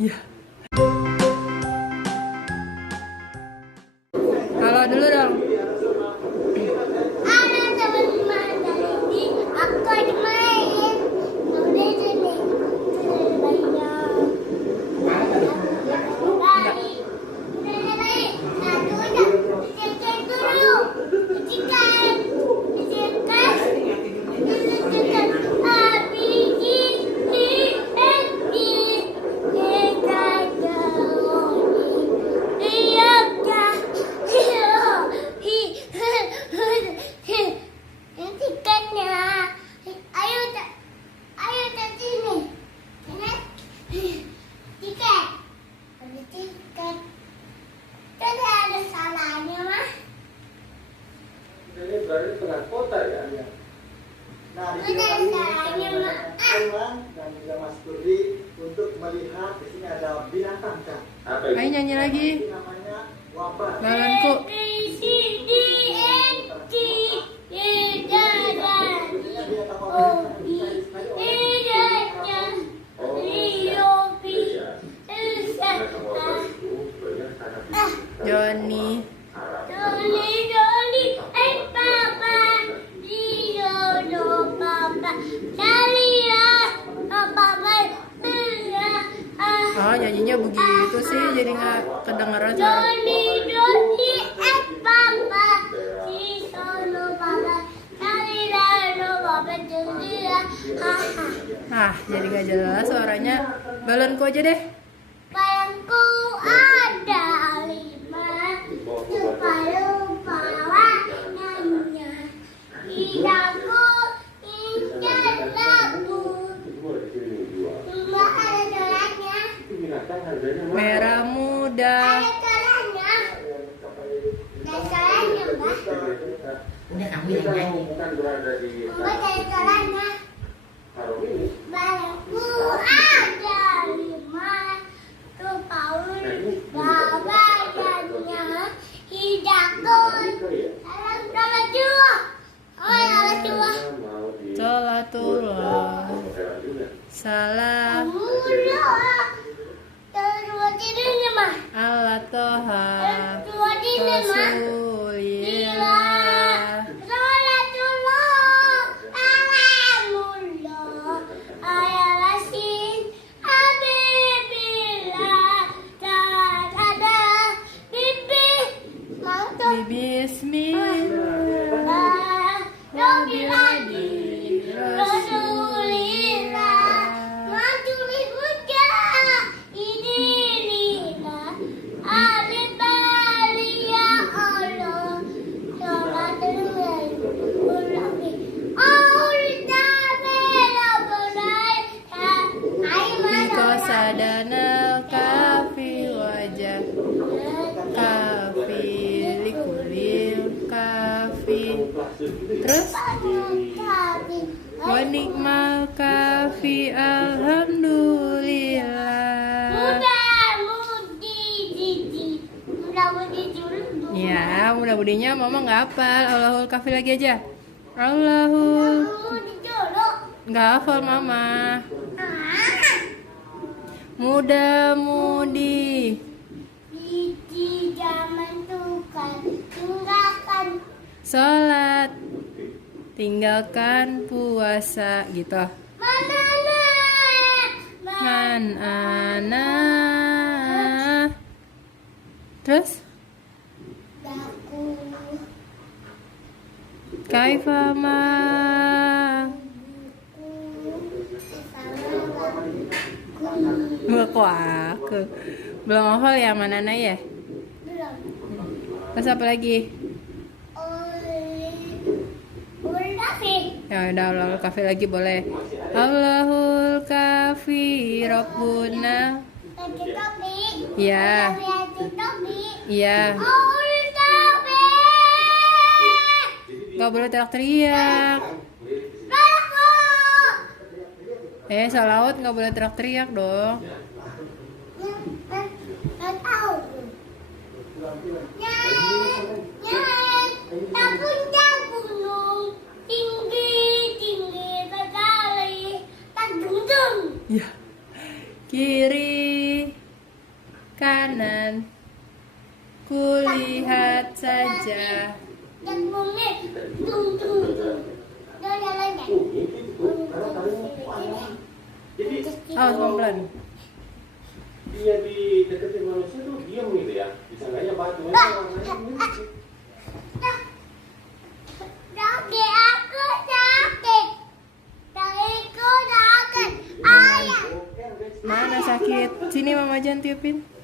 Iya. Halo dulu dong. Halo teman-teman, kali ini aku lagi main. Udah sini. Berada di tengah kota ya. Nah, di sini teman dan juga Mas Kurdi untuk melihat di sini ada binatang kan. Apa Ayo nyanyi lagi. Ini namanya wabah. Balonku. Joni. Oh, nyanyinya begitu sih, jadi nggak kedengeran suara. Nah, jadi nggak jelas suaranya. Balonku aja deh. Balonku ada 5, lupa-lupa warnanya. Hidupku indah lagu. Enggak ada jalannya. Merah muda. Ada jalannya. Ada jalannya, Mbak. Udah kamu yang nyanyi. bukan berada di Enggak ada jalannya. Harung ini. Balonku ada 5, lupa-lupa warnanya. Hidupku salam dua. Oh, salam dua. Salatullah. Salam ala toha rasulillah. Sadana kafi wajah kafi likulil kafi. Terus wa nikmal kafi alhamdulillah. Ya, mudah-mudinya mama nggak hafal. Allahul kafi lagi aja. Allahul nggak hafal mama. Muda-mudi zaman Tuhan tinggalkan sholat, tinggalkan puasa gitu. Man ana. Terus kaifama. Kok aku belum hafal ya manana ya. Terus apa lagi? Ya udah, Allahul kafi lagi boleh. Allahul kafi Rabbuna. Iya. Iya. Gak boleh teriak-teriak. Salawat gak boleh teriak-teriak dong. Ya. Kiri kanan. Kulihat saja. Yang bumi, tung tung tung. Dia jalan ya. Oh, ini gitu. Karena tadinya panas. Jadi Awas pelan. dia di deketin manusia tuh diam gitu ya. Disangkanya batu. Warnanya mirip. Kaki aku sakit. Kakiku sakit. Ayah. Mana sakit? Sini Mama Jan tiupin.